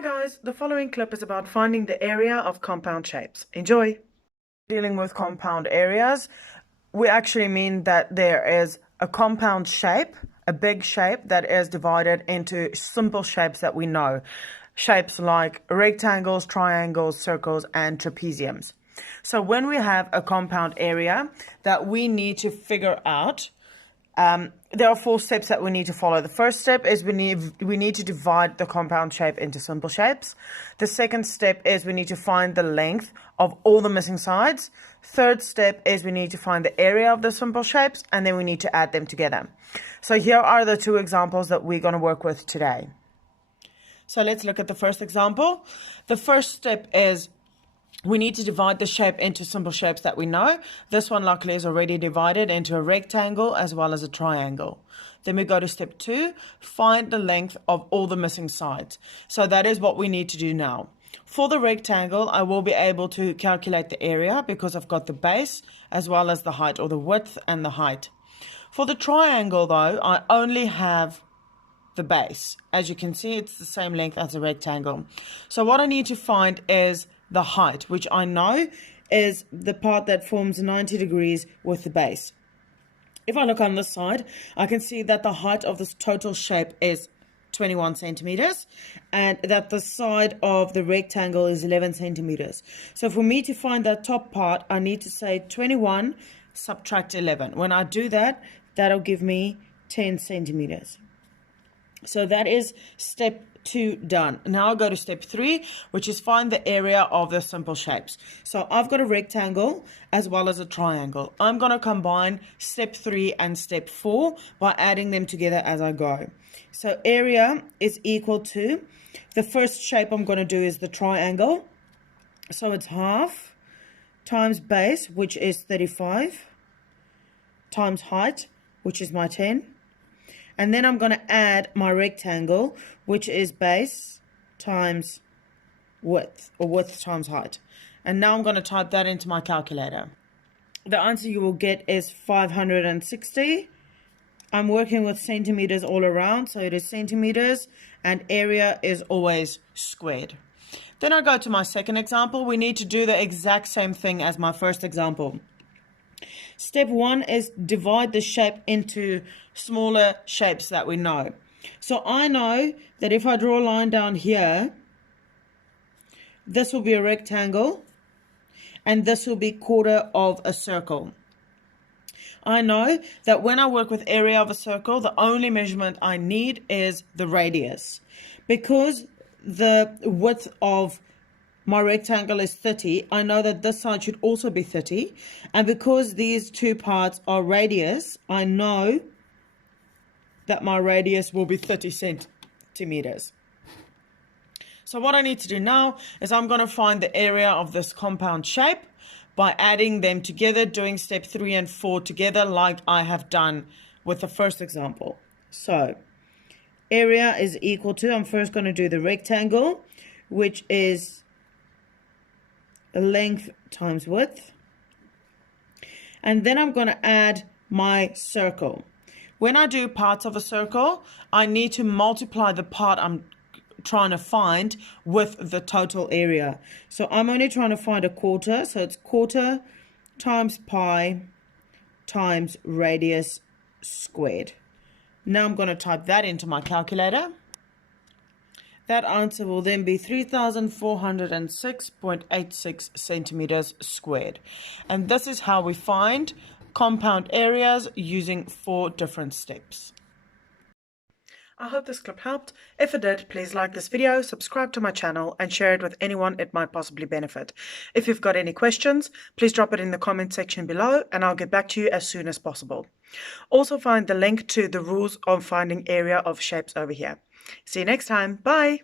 Hi guys, the following clip is about finding the area of compound shapes. Enjoy! Dealing with compound areas, we actually mean that there is a compound shape, a big shape that is divided into simple shapes that we know. Shapes like rectangles, triangles, circles, and trapeziums. So when we have a compound area that we need to figure out, there are 4 steps that we need to follow. The first step is we need to divide the compound shape into simple shapes. The second step is we need to find the length of all the missing sides. Third step is we need to find the area of the simple shapes, and then we need to add them together. So here are the 2 examples that we're going to work with today. So let's look at the first example. The first step is we need to divide the shape into simple shapes that we know. This one luckily is already divided into a rectangle as well as a triangle. Then we go to step 2, find the length of all the missing sides. So that is what we need to do now. For the rectangle, I will be able to calculate the area because I've got the base as well as the height, or the width and the height. For the triangle though, I only have the base. As you can see, it's the same length as a rectangle. So what I need to find is the height, which I know is the part that forms 90 degrees with the base. If I look on this side, I can see that the height of this total shape is 21 centimeters and that the side of the rectangle is 11 centimeters. So for me to find that top part, I need to say 21 subtract 11. When I do that, that'll give me 10 centimeters. So that is step 2 done. Now I'll go to step 3, which is find the area of the simple shapes. So I've got a rectangle as well as a triangle. I'm going to combine step 3 and step 4 by adding them together as I go. So area is equal to, the first shape I'm going to do is the triangle. So it's half times base, which is 35, times height, which is my 10. And then I'm going to add my rectangle, which is base times width, or width times height. And now I'm going to type that into my calculator. The answer you will get is 560. I'm working with centimeters all around, so it is centimeters, and area is always squared. Then I go to my second example. We need to do the exact same thing as my first example. Step 1 is divide the shape into smaller shapes that we know. So I know that if I draw a line down here, this will be a rectangle and this will be quarter of a circle. I know that when I work with area of a circle, the only measurement I need is the radius. Because the width of my rectangle is 30, I know that this side should also be 30. And because these 2 parts are radius, I know that my radius will be 30 centimeters. So what I need to do now is I'm going to find the area of this compound shape by adding them together, doing step 3 and 4 together like I have done with the first example. So area is equal to, I'm first going to do the rectangle, which is length times width. And then I'm going to add my circle. When I do parts of a circle, I need to multiply the part I'm trying to find with the total area. So I'm only trying to find a quarter, so it's quarter times pi times radius squared. Now I'm going to type that into my calculator. That answer will then be 3,406.86 centimeters squared. And this is how we find compound areas using 4 different steps. I hope this clip helped. If it did, please like this video, subscribe to my channel, and share it with anyone it might possibly benefit. If you've got any questions, please drop it in the comment section below, and I'll get back to you as soon as possible. Also find the link to the rules of finding area of shapes over here. See you next time. Bye!